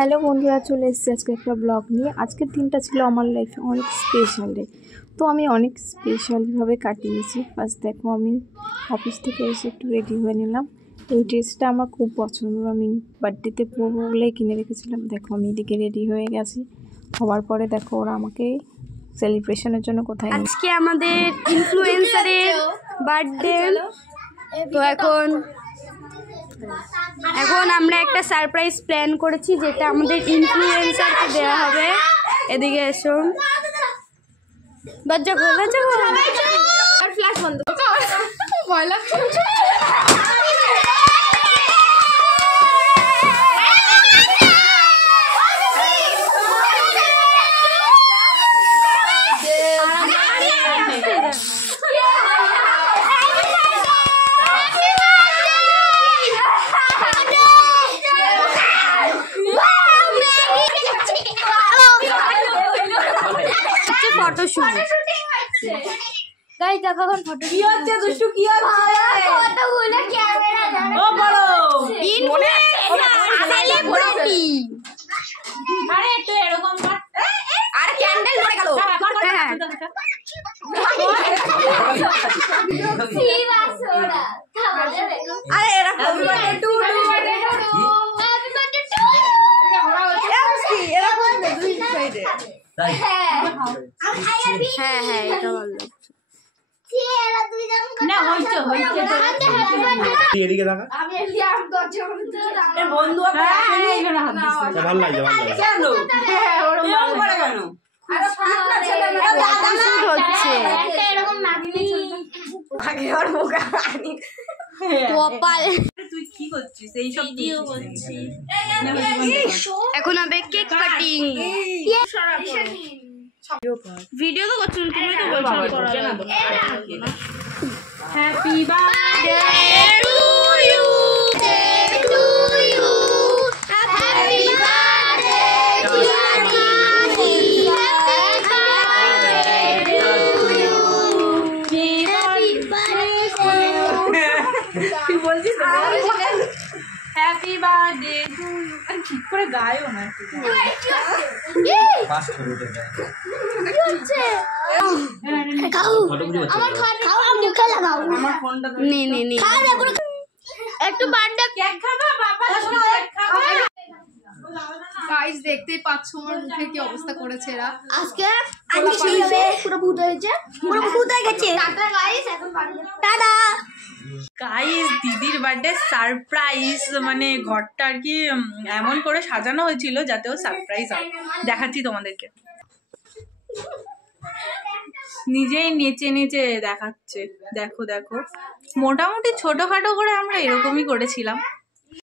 Hello বন্ধুরা, চলে এসেছি আজকে একটা ব্লগ নিয়ে। আজকের দিনটা ছিল আমার লাইফে অনেক স্পেশাল ডে, তো আমি অনেক স্পেশালভাবে কাটিয়েছি। ফার্স্ট দেখো, আমি অফিস থেকে এসে একটু রেডি হয়ে নিলাম। এই ড্রেসটা আমার খুব পছন্দ, আমি বার্থডেতে পরবো বলেই কিনে রেখেছিলাম। দেখো আমি এদিকে রেডি হয়ে গেছি। হওয়ার পরে দেখো ওরা আমাকে সেলিব্রেশনের জন্য কোথায় নিয়ে। আজকে আমাদের ইনফ্লুয়েন্সারের বার্থডে, তো এখন আমরা একটা সারপ্রাইজ প্ল্যান করেছি যেটা আমাদের ইনফ্লুয়েন্সারকে দেওয়া হবে। এদিকে এসো, দরজা খোল, দরজা খোল। আর ফ্ল্যাশ বন্ধ, ভয় লাগছে। ফটোশুট গাইস, দেখো এখন ফটো কি হচ্ছে। দুষ্টু কি হচ্ছে? ফটোগুলো ক্যামেরা ধরো। ও বড় সেলিব্রিটি। আরে তো এরকম কর। আরে ক্যান্ডেল পড়ে গেল। হ্যাঁ সিবাসোরা। আরে এরকম happy birthday two happy birthday two এরকম দুই সাইডে। হ্যাঁ হ্যাঁ, এটা ভালো লাগছে। না হইছে এদিকে দেখা আমি লিয়াম দরজা খুলতে এর বন্ধু এখানে হাত দিছে ভালো লাগে কেন ওরকম করে কেন আরে ফাট না ছেলে না দাদা শুট হচ্ছে এরকম নাচলে চলবে আগে আর মুখা আনি কপাল। তুই কি করছিস? এই সব ভিডিও করছি। এখন হবে কেক কাটিং। ভিডিও তো করছো, তুমি তো বলছো না। Happy birthday to you, to you, happy birthday to you, happy birthday to you, happy birthday. তুই বলছিস হ্যাপি বার্থডে টু ইউ। আর ঠিক করে গায়ও না একটু। আমার ফোনটা নে নে নে একটু বার্থডে কেক খাবা বাবা, কেক খাবা। গাইস দেখতেই পাচ্ছ আমার মুখে কি অবস্থা করেছে এরা। আজকে পুরো ভূত হয়েছে, পুরো ভূত হয়ে গেছে। টাটা গাইস, এখন টাটা গাইস। দিদির বার্থডে সারপ্রাইজ, মানে ঘরটা আর কি এমন করে সাজানো হয়েছিল যাতে ও সারপ্রাইজ হয়। দেখাচ্ছি তোমাদেরকে, নিজেই নেচে নেচে দেখাচ্ছে। দেখো দেখো, মোটামুটি ছোটখাটো করে আমরা এরকমই করেছিলাম।